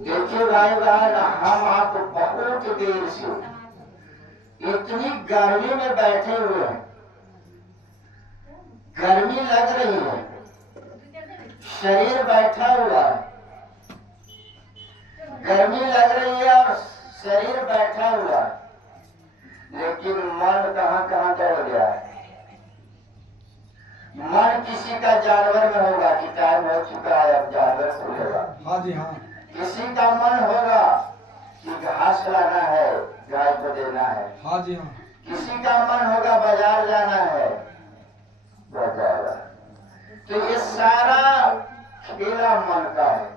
देखिए भाई बहन, हम आप बहुत देर से इतनी गर्मी में बैठे हुए हैं, गर्मी लग रही है, शरीर बैठा हुआ है, गर्मी लग रही है और शरीर बैठा हुआ है, लेकिन मन कहाँ कहाँ दौड़ गया है। मन किसी का जानवर में होगा कि टाइम हो चुका है अब जानवर खुलेगा। हाँ जी हाँ। किसी का मन होगा कि घास लाना है, गाय को देना है। हाँ जी हाँ। किसी का मन होगा बाजार जाना है, बाजार। तो ये सारा खेला मन का है।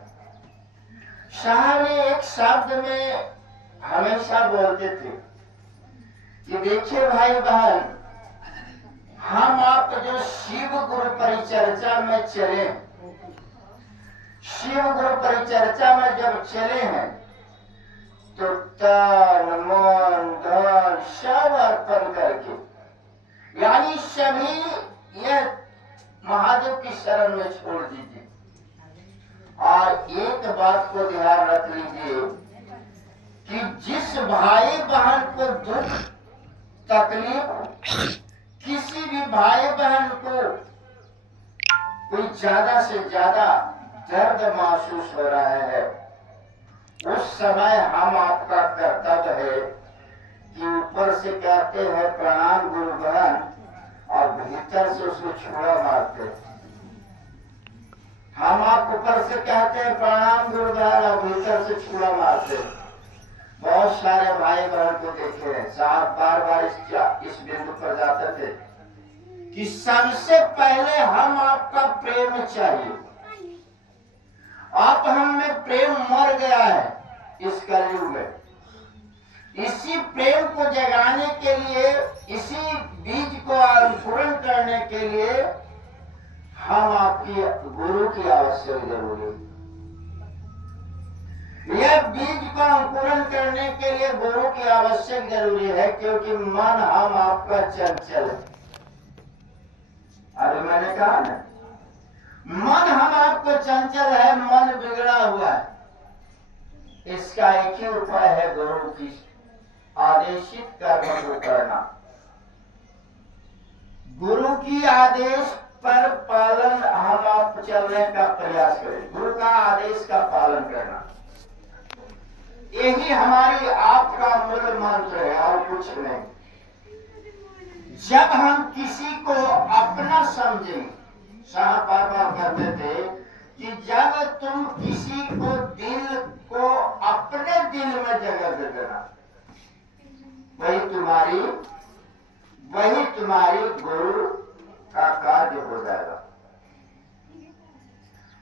शाह ने एक शब्द में हमेशा बोलते थे कि देखिए भाई बहन, हम आप जो शिव गुरु परिचर्चा में चले, शिव गुरु परिचर्चा में जब चले हैं तो तन मन धन सब अर्पण करके, यानी सभी यह महादेव की शरण में छोड़ दीजिए। और एक बात को ध्यान रख लीजिए कि जिस भाई बहन को दुख तकलीफ, किसी भी भाई बहन को कोई ज्यादा से ज्यादा दर्द महसूस हो रहा है, उस समय हम आपका कर्तव्य है कि ऊपर से कहते हैं प्रणाम गुरु बहन, और भीतर से उसको छुरा मारते हैं। हम आप ऊपर से कहते हैं प्रणाम गुरु बहन और भीतर से छुरा मारते हैं। बहुत सारे भाई बहन को देखे हैं, साहब बार बार इस बिंदु पर जाते थे कि सबसे पहले हम आपका प्रेम चाहिए। आप हम में प्रेम मर गया है इस कलयुग में। इसी प्रेम को जगाने के लिए, इसी बीज को अंकुरण करने के लिए हम आपकी गुरु की आवश्यक जरूरी है। यह बीज को अंकुरण करने के लिए गुरु की आवश्यक जरूरी है, क्योंकि मन हम आपका चंचल है। अरे मैंने कहा ना, मन हम आपको चंचल है, मन बिगड़ा हुआ है। इसका एक ही उपाय है, गुरु की आदेशित कर्म को करना। गुरु की आदेश पर पालन हम आप चलने का प्रयास करें, गुरु का आदेश का पालन करना, यही हमारी आपका मूल मंत्र है और कुछ नहीं। जब हम किसी को अपना समझें, शाह बाबा कहते थे कि जब तुम किसी को दिल को अपने दिल में जगह दे देना, वही तुम्हारी गुरु का कार्य हो जाएगा,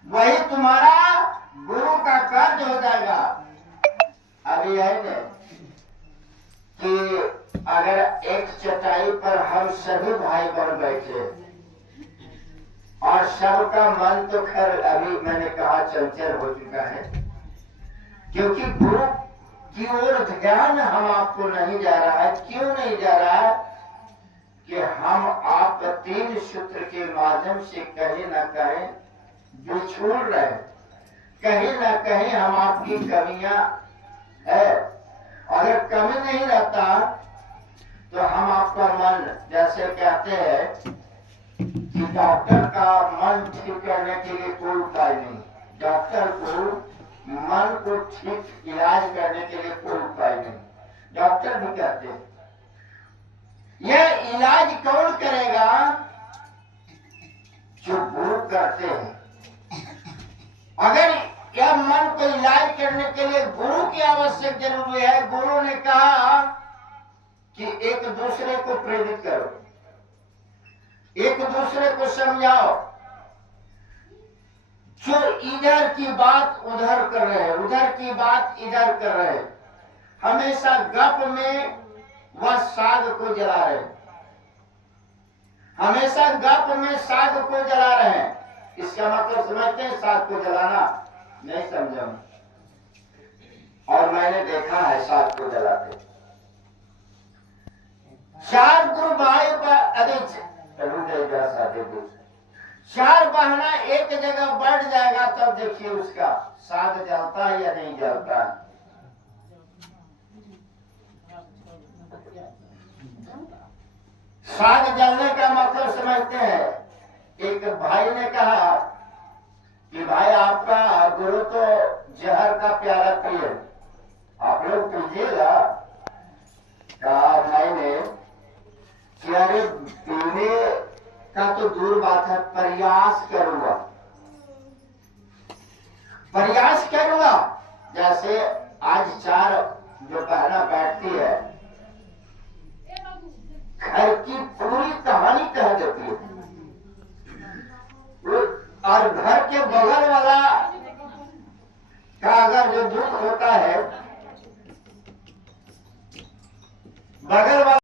वही तुम्हारा गुरु का कार्य हो जाएगा। अभी है न कि अगर एक चटाई पर हम सभी भाई बहन बैठे और सबका मन तो खैर अभी मैंने कहा चंचल हो चुका है, क्योंकि गुरु की ओर ध्यान हम आपको नहीं जा रहा है। क्यों नहीं जा रहा है? कि हम आप तीन सूत्र के माध्यम से कहीं ना कहीं बिछोड़ रहे, कहीं ना कहीं हम आपकी कमियां है। अगर कमी नहीं रहता तो हम आपका मन, जैसे कहते हैं कि डॉक्टर का मन ठीक करने के लिए कोई उपाय नहीं, डॉक्टर को मन को ठीक इलाज करने के लिए कोई उपाय नहीं, डॉक्टर भी कहते हैं। यह इलाज कौन करेगा? जो गुरु करते हैं। अगर यह मन को इलाज करने के लिए गुरु की आवश्यक जरूरी है, गुरु ने कहा कि एक दूसरे को प्रेरित करो, एक दूसरे को समझाओ। जो इधर की बात उधर कर रहे हैं, उधर की बात इधर कर रहे हैं, हमेशा गप में वह साग को जला रहे हैं, हमेशा गप में साग को जला रहे हैं। इसका मतलब समझते हैं? साग को जलाना नहीं समझा, और मैंने देखा है साग को जलाते। चार गुरु भाई चार बहाना एक जगह बढ़ जाएगा तब देखिए उसका साग जलता है या नहीं जलता है। साग जलने का मतलब समझते हैं। एक भाई ने कहा कि भाई आपका गुरु तो जहर का प्याला पिए, आप लोग पीजिएगा। कहा मैंने कि अरे पीने का तो दूर बात है, प्रयास करूंगा, प्रयास करूंगा। जैसे आज चार जो बहना बैठती है, घर की पूरी